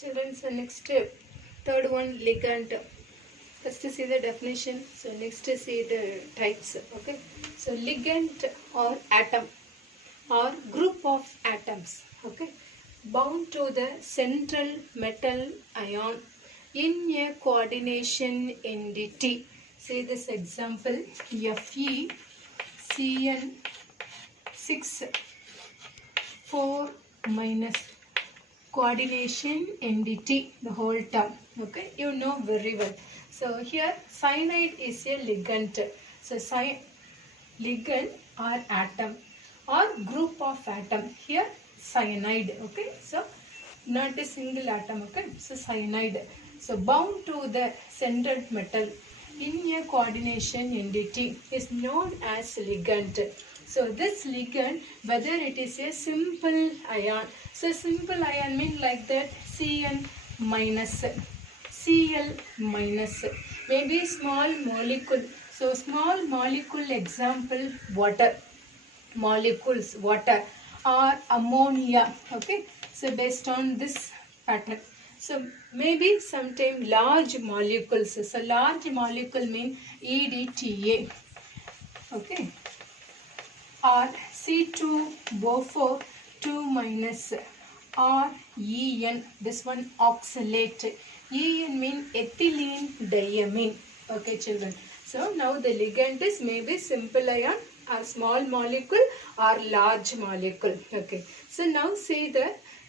Children, so next third one, ligand. First see the definition. So next see the types. Okay. So ligand or atom or group of atoms. Okay. Bound to the central metal ion in a coordination entity. See this example. FeCN6 4 minus coordination entity, the whole term. Okay, you know very well. So here cyanide is a ligand. So ligand or atom or group of atom. Here cyanide. Okay, so not a single atom. Okay, so cyanide. So bound to the central metal in a coordination entity is known as ligand. So this ligand, whether it is a simple ion, so simple ion means like that Cn minus, Cl minus, maybe small molecule. So small molecule example water, molecules water or ammonia. Okay, so based on this pattern. So maybe sometime large molecules. So large molecule mean EDTA. Okay. Or C2O4 2 minus or En, this one oxalate. En mean ethylene diamine. Okay children. So now the ligand is maybe simple ion or small molecule or large molecule. Okay. So now see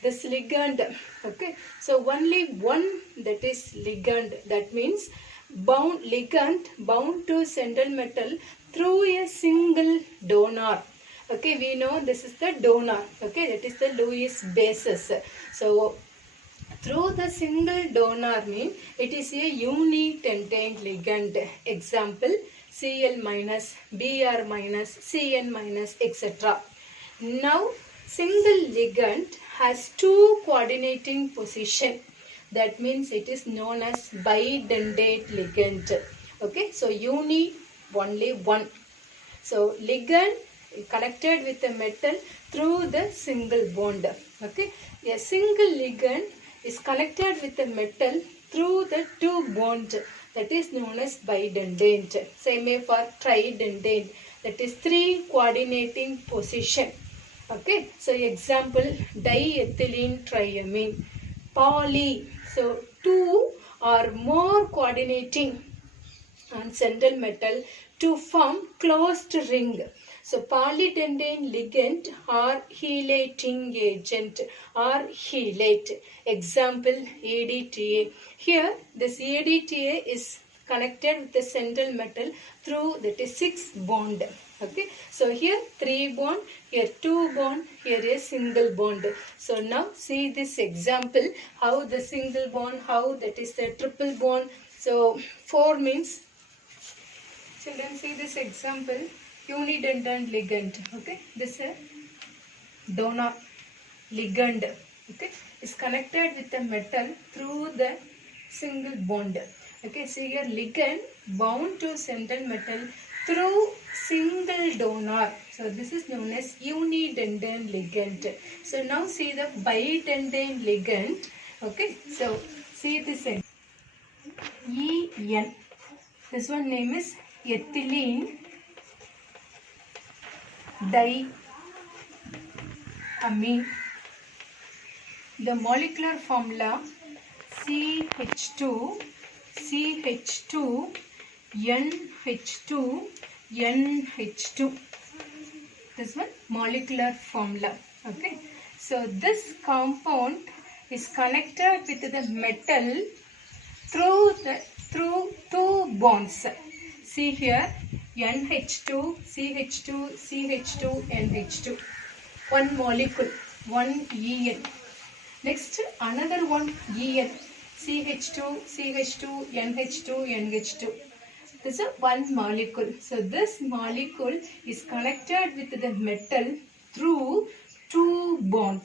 this ligand. Okay. So only one, that is ligand. That means ligand bound to central metal through a single donor. Okay, we know this is the donor. Okay, that is the Lewis basis. So through the single donor mean it is a unitended ligand. Example Cl minus, Br minus, Cn minus, etc. Now single ligand has two coordinating position. That means it is known as bidentate ligand. Okay, so only one. So ligand connected with the metal through the single bond. Okay, a single ligand is connected with the metal through the two bonds. That is known as bidentate. Same way for tridentate. That is three coordinating position. Okay, so example diethylene triamine. Poly. So two or more coordinating on central metal to form closed ring. So polydendane ligand or chelating agent or chelate. Example EDTA. Here this EDTA is connected with the central metal through, that is 6 bond. Okay, so here 3 bond, here 2 bond, here a single bond. So now see this example, how the single bond, how that is the triple bond. So 4 means, children see this example, unidendant ligand. Okay, this is donor ligand. Okay, is connected with the metal through the single bond. Okay, see here ligand bound to central metal through single donor. So this is known as unidendant ligand. So now see the bidendant ligand. Okay, so see this En. This one name is ethylene diamine. The molecular formula CH2 NH2 NH2. This one molecular formula. Okay, so this compound is connected with the metal through 2 bonds. See here NH2 CH2 CH2 NH2. One molecule, one En. Next another one En. CH2 CH2 NH2 NH2. This is one molecule. So this molecule is connected with the metal through 2 bond.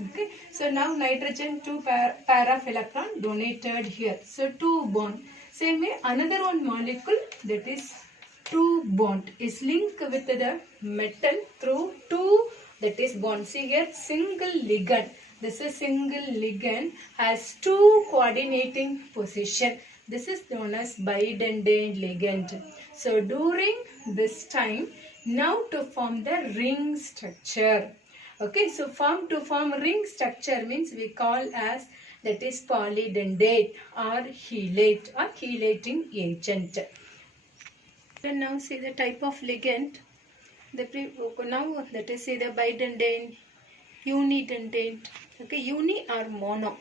Okay. So now nitrogen 2 pair of electron donated here. So 2 bond. Same way another one molecule, that is 2 bond, is linked with the metal through 2, that is bond. See here single ligand. This is single ligand has two coordinating position. This is known as bidentane ligand. So during this time, now to form the ring structure. Okay, so to form ring structure means we call as that is polydentate or chelate or chelating agent. Then now see the type of ligand. Now let us see the bidentate, unidentate, okay, uni or mono,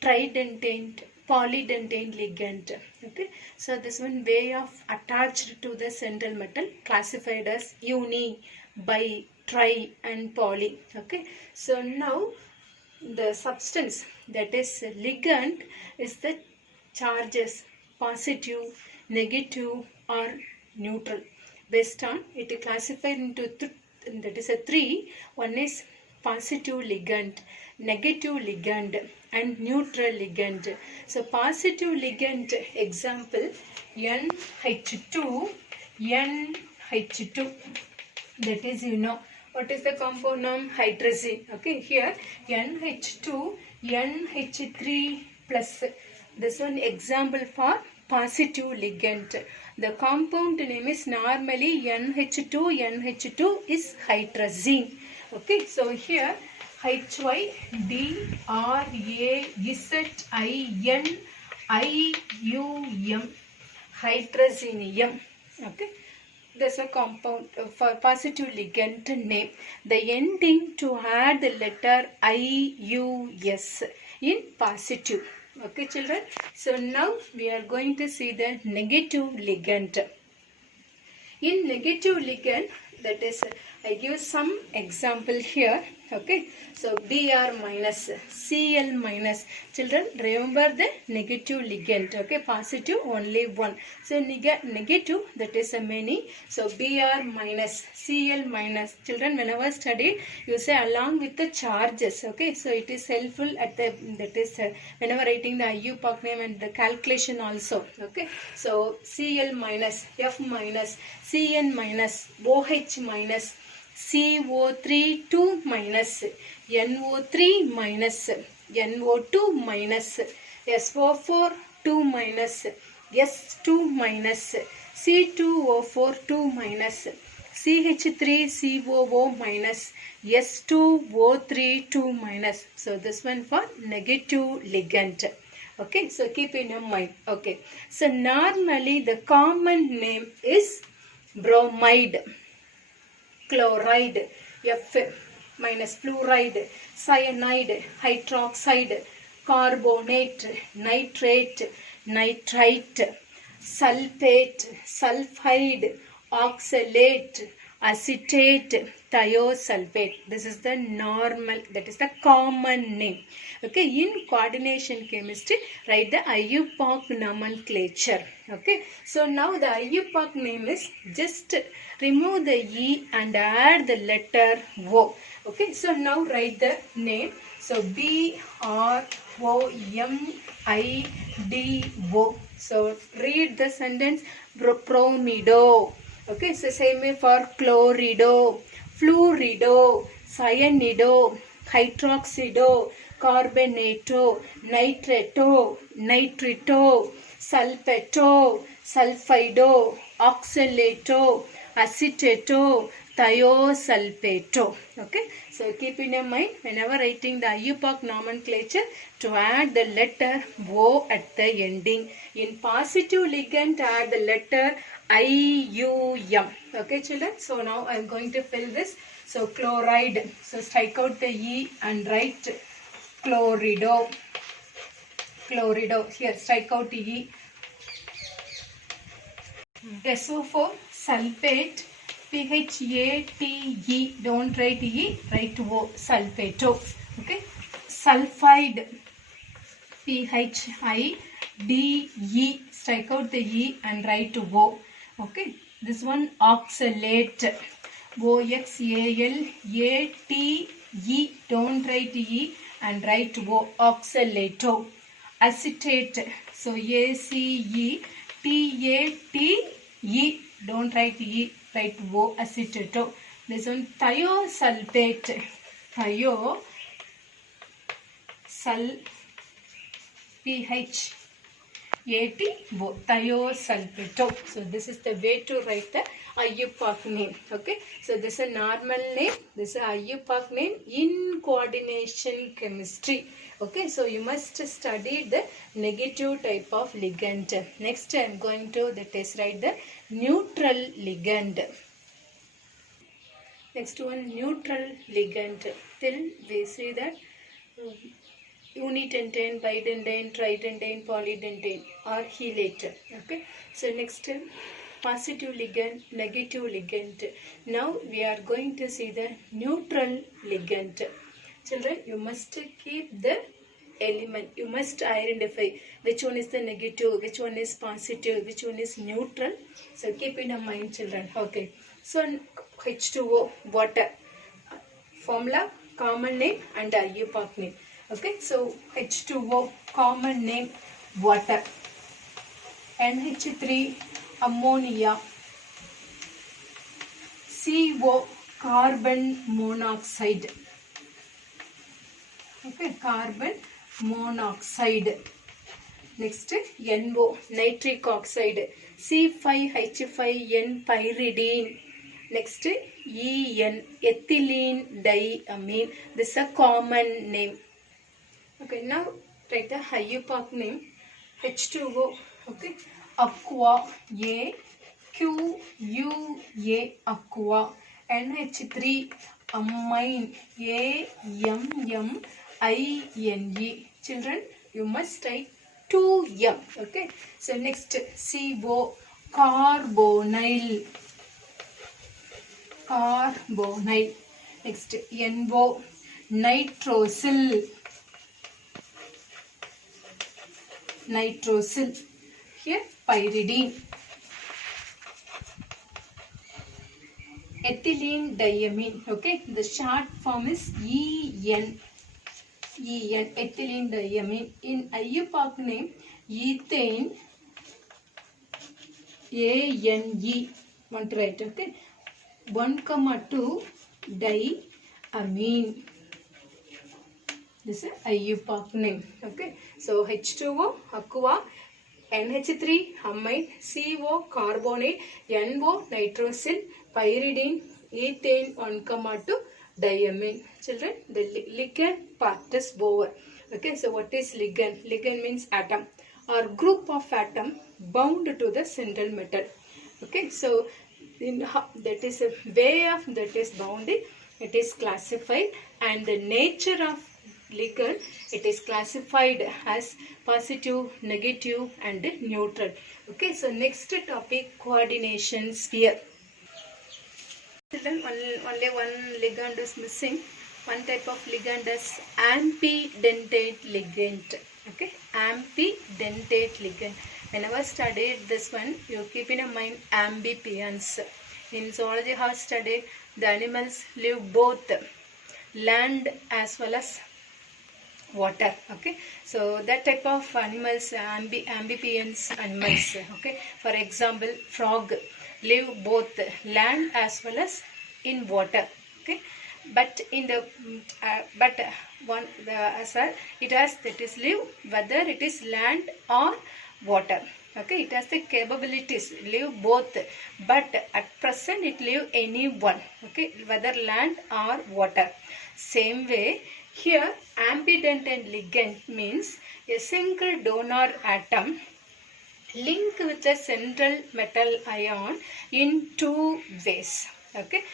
tridentate, polydentate ligand. Okay, so this one way of attached to the central metal classified as uni, bi, tri and poly. Okay, so now the substance that is ligand is the charges positive, negative or neutral. Based on it is classified into that is a three. One is positive ligand, negative ligand and neutral ligand. So positive ligand example NH2, NH2, that is what is the compound name? Hydrazine. Okay, here NH2, NH3 plus. This one example for positive ligand. The compound name is normally NH2. NH2 is hydrazine. Okay, so here HYDRAZINIUM, hydrazinium. Okay, there's a compound for positive ligand name. The ending to add the letter IUS in positive. Okay, children. So now we are going to see the negative ligand. In negative ligand, that is, I give some example here. Okay, so Br minus, Cl minus. Children, remember the negative ligand. Okay, positive only one. So negative, that is a many. So Br minus, Cl minus. Children, whenever studied, you say along with the charges. Okay, so it is helpful at the that is whenever writing the IUPAC name and the calculation also. Okay, so Cl minus, F minus, Cn minus, OH minus, CO3 2 minus, NO3 minus, NO2 minus, SO4 2 minus, S2 minus, C2O4 2 minus, CH3COO minus, S2O3 2 minus. So this one for negative ligand. Okay, so keep in your mind. Okay, so normally the common name is bromide, chloride, F minus fluoride, cyanide, hydroxide, carbonate, nitrate, nitrite, sulfate, sulfide, oxalate, acetate, thiosulfate. This is the normal, that is the common name. Okay, in coordination chemistry, write the IUPAC nomenclature. Okay, so now the IUPAC name is just remove the E and add the letter O. Okay, so now write the name. So BROMIDO. So read the sentence bromido. Okay, so same way for chlorido, fluorido, cyanido, hydroxido, carbonato, nitrato, nitrito, sulfato, sulfido, oxalato, acetato, thiosulfato. Okay, so keep in your mind whenever writing the IUPAC nomenclature to add the letter O at the ending. In positive ligand, add the letter IUM. Okay, children. So now I am going to fill this. So chloride. So strike out the E and write chlorido. Chlorido. Here strike out E. SO4 sulfate. PHATE. Don't write E. Write O. Sulfato. Okay. Sulfide. PHIDE. Strike out the E and write O. Okay, this one oxalate, OXALATE, don't write E and write O, oxalato. Acetate, so ACETATE, don't write E, write O, acetato. This one thiosulfate, pH ATO, thiosulfato. So this is the way to write the IUPAC name. Okay. So this is a normal name. This is IUPAC name in coordination chemistry. Okay. So you must study the negative type of ligand. Next I am going to write the neutral ligand. Next one, neutral ligand. Till we see that unitentane, bidentane, tridentane, polydentane or chelate. Okay. So next positive ligand, negative ligand. Now we are going to see the neutral ligand. Children, you must keep the element. You must identify which one is the negative, which one is positive, which one is neutral. So keep in your mind, children. Okay. So H2O, water. Formula, common name and IUPAC name. Okay, so H2O, common name, water. NH3, ammonia. CO, carbon monoxide. Okay, carbon monoxide. Next, NO, nitric oxide. C5H5N, pyridine. Next, EN, ethylene diamine. This is a common name. Okay, now write the IUPAC name. H2O. Okay, aqua, AQUA, aqua. NH3, amine, AMMINE. Children, you must write 2M. Okay, so next, CO, carbonyl. Carbonyl. Next, NO, nitrosyl. Nitrosyl. Here, pyridine. Ethylene diamine. Okay, the short form is EN. EN, ethylene diamine. In IUPAC name, ethane, ANE. Want to write, okay? 1,2 diamine. This is IUPAC name. Okay. So H2O, aqua, NH3, amine, CO, carbonate, NO, nitrosyl, pyridine, ethane, 1,2 diamine. Children, the ligand part is over. Okay. So what is ligand? Ligand means atom or group of atom bound to the central metal. Okay. So that is a way of that is bounded. It is classified, and the nature of ligand, it is classified as positive, negative and neutral. Okay, so next topic, coordination sphere. Children, only one ligand is missing. One type of ligand is ambidentate ligand. Okay, ambidentate ligand. Whenever studied this one, you keep in mind amphibians. In zoology, how studied the animals live both land as well as water. Okay, so that type of animals, amphibians animals. Okay, for example, frog live both land as well as in water. Okay, but in the it has that is live whether it is land or water. Okay, it has the capabilities live both, but at present it live any one. Okay, whether land or water. Same way here, ambidentate ligand means a single donor atom link with a central metal ion in two ways. Okay,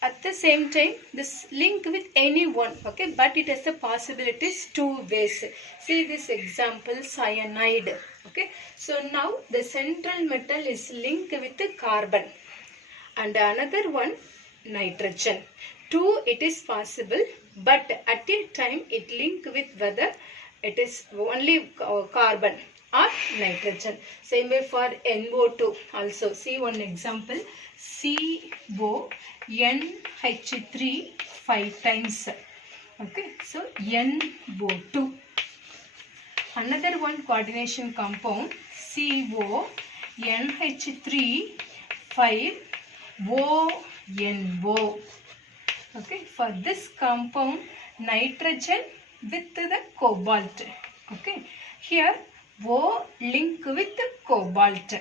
at the same time this link with any one. Okay, but it has the possibilities two ways. See this example, cyanide. Okay, so now the central metal is linked with the carbon and another one nitrogen. Two, it is possible, but at a time it link with whether it is only carbon or nitrogen. Same way for NO2 also. See one example, CONH3 5 times. Okay, so NO2. Another one coordination compound, CONH3 5 ONO. Okay, for this compound, nitrogen with the cobalt. Okay, here O link with cobalt.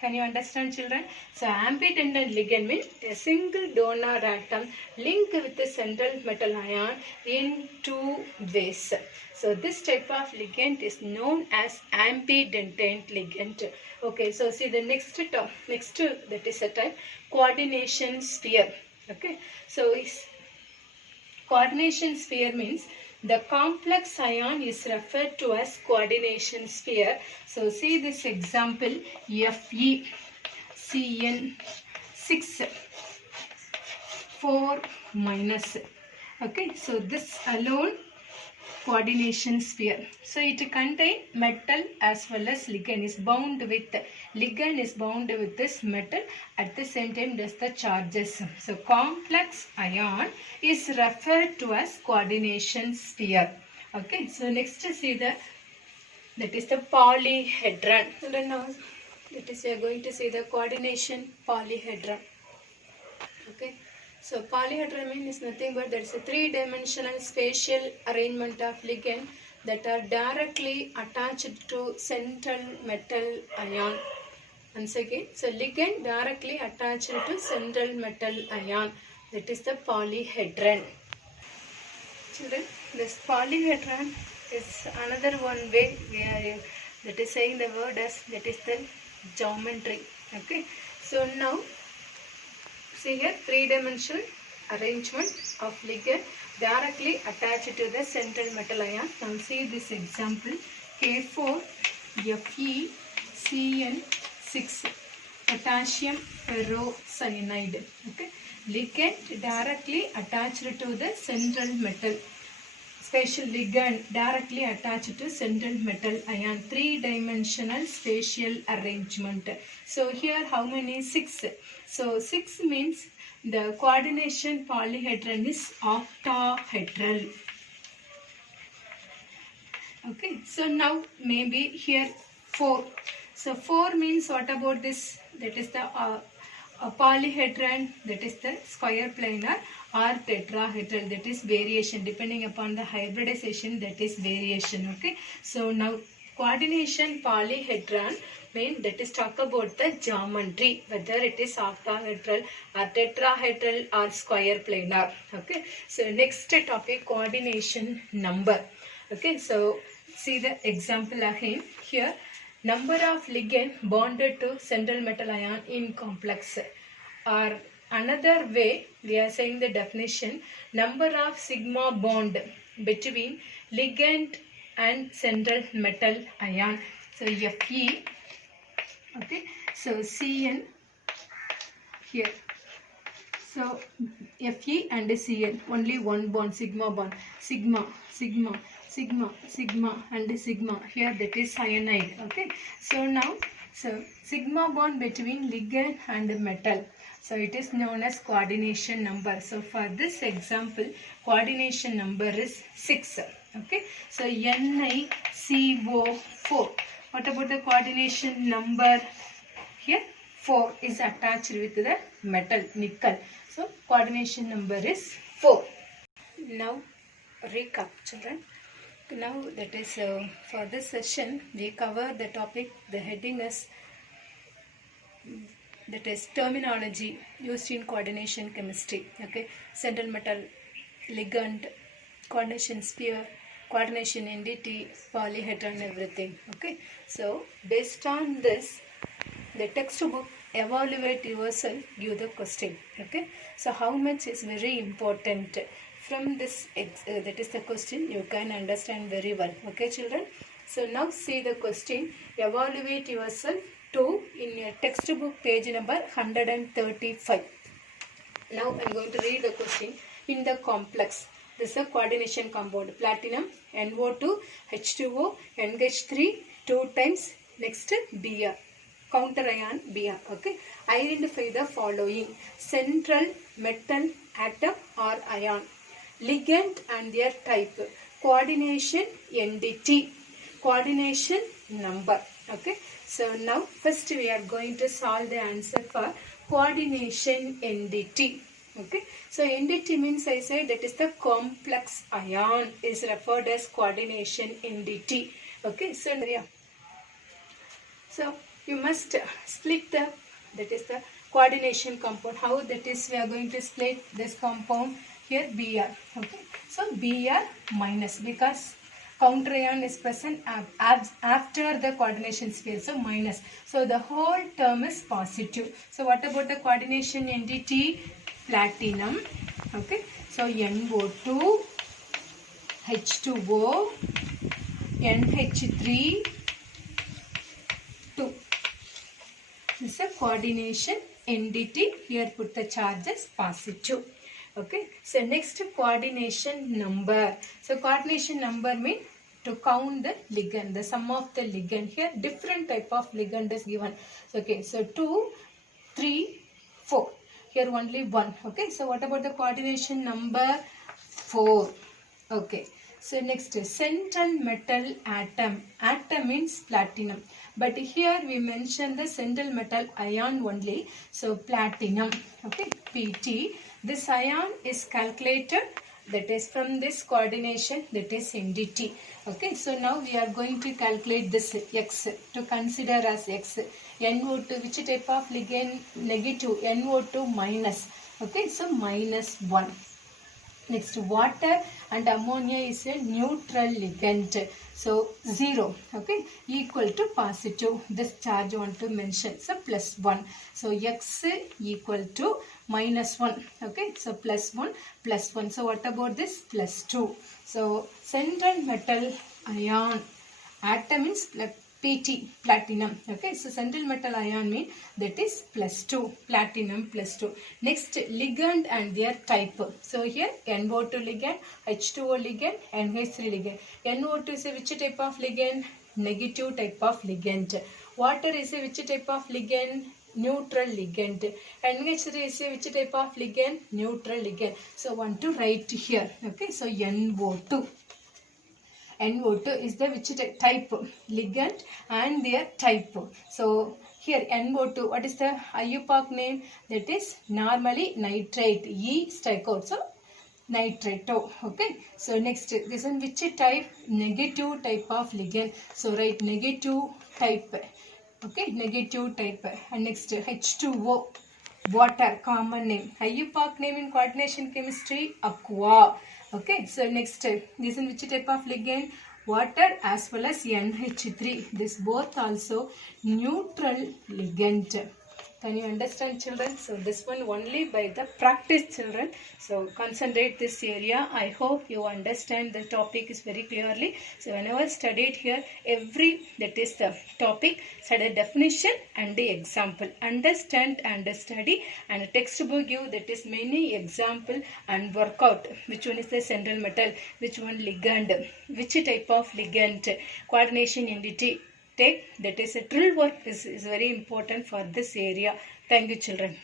Can you understand, children? So ambidendant ligand means a single donor atom linked with the central metal ion in two ways. So this type of ligand is known as ambidendant ligand. Okay, so see the next term, that is a type coordination sphere. Okay, so coordination sphere means the complex ion is referred to as coordination sphere. So see this example FeCN6 4 minus. Okay, so this alone coordination sphere. So it contains metal as well as ligand is bound with this metal, at the same time does the charges. So complex ion is referred to as coordination sphere. Okay, so next see that is the polyhedron. Now that is we are going to see the coordination polyhedron. Okay. So polyhedron means nothing but there is a three-dimensional spatial arrangement of ligand that are directly attached to central metal ion. Once again, so ligand directly attached to central metal ion. That is the polyhedron. Children, this polyhedron is another one way we are that is saying the word as that is the geometry. Okay. So now see here three-dimensional arrangement of ligand directly attached to the central metal ion. Now see this example K4FeCN6 potassium ferrocyanide. Okay, ligand directly attached to the central metal. Spatial ligand directly attached to central metal ion. Three-dimensional spatial arrangement. So here how many? 6. So 6 means the coordination polyhedron is octahedral. Okay, so now maybe here 4. So 4 means what about this? That is the polyhedron, that is the square planar or tetrahedral, that is variation depending upon the hybridization, that is variation. Okay, so now coordination polyhedron means that is talk about the geometry, whether it is octahedral or tetrahedral or square planar. Okay, so next topic coordination number. Okay, so see the example again here. Number of ligand bonded to central metal ion in complex, or another way we are saying the definition, number of sigma bond between ligand and central metal ion. So Fe, okay, so Cn here. So Fe and Cn, only one bond, sigma bond, sigma, sigma, sigma, sigma and sigma. Here that is cyanide. Okay. So now, so sigma bond between ligand and metal. So it is known as coordination number. So for this example, coordination number is 6. Okay. So NiCO4. What about the coordination number? Here 4 is attached with the metal, nickel. So coordination number is 4. Now recap, children. Now that is for this session we cover the topic, the heading is that is terminology used in coordination chemistry. Okay, central metal, ligand, coordination sphere, coordination entity, polyhedron, everything. Okay, so based on this, the textbook evaluate yourself, give the question. Okay, so how much is very important. From this, that is the question, you can understand very well. Okay, children. So now see the question. Evaluate yourself to in your textbook page number 135. Now I am going to read the question. In the complex, this is a coordination compound. Platinum, NO2, H2O, NH3, 2 times, next Br. Counter ion Br. Okay. Identify the following. Central metal atom or ion. Ligand and their type, coordination entity, coordination number. Okay, so now first we are going to solve the answer for coordination entity. Okay, so NDT means I said that is the complex ion is referred as coordination NDT. Okay, so yeah. So you must split that is the coordination compound. How that is we are going to split this compound here Br. Okay, so Br minus because counter ion is present after the coordination sphere, so minus. So the whole term is positive. So what about the coordination entity? Platinum. Okay, so NO2, H2O, NH3, 2. This is a coordination NDT. Here put the charge as positive. Okay. So next coordination number. So coordination number means to count the ligand, the sum of the ligand. Here different type of ligand is given. So, okay. So 2, 3, 4. Here only 1. Okay. So what about the coordination number 4? Okay. So next central metal atom. Atom means platinum. But here we mention the central metal ion only. So platinum. Okay. PT. This ion is calculated. That is from this coordination. That is NDT. Okay. So now we are going to calculate this X. To consider as X. NO2. Which type of ligand? Negative. NO2 minus. Okay. So minus 1. Next, water and ammonia is a neutral ligand. So 0, okay, equal to positive. This charge I want to mention. So plus 1. So X equal to minus 1. Okay, so plus 1, plus 1. So what about this? Plus 2. So central metal ion. Atom means PT, platinum. Okay, so central metal ion means that is plus 2, platinum plus 2. Next, ligand and their type. So here NO2 ligand, H2O ligand, NH3 ligand. NO2 is a which type of ligand? Negative type of ligand. Water is a which type of ligand? Neutral ligand. NH3 is a which type of ligand? Neutral ligand. So want to write here. Okay, so NO2. NO2 is the which type? Ligand and their type. So here NO2, what is the IUPAC name? That is normally nitrate. E strike out. So nitrate. Okay. So next, this one which type? Negative type of ligand. So write negative type. Okay, negative type. And next H2O. Water, common name. IUPAC name in coordination chemistry, aqua. Okay, so next, this is which type of ligand? Water as well as NH3. This both also neutral ligand. Can you understand, children? So this one only by the practice, children. So concentrate this area. I hope you understand the topic is very clearly. So whenever studied here, every that is the topic, study definition and the example. Understand and study, and textbook give that is many example and work out. Which one is the central metal? Which one ligand? Which type of ligand? Coordination entity. Take that is a drill work is very important for this area. Thank you, children.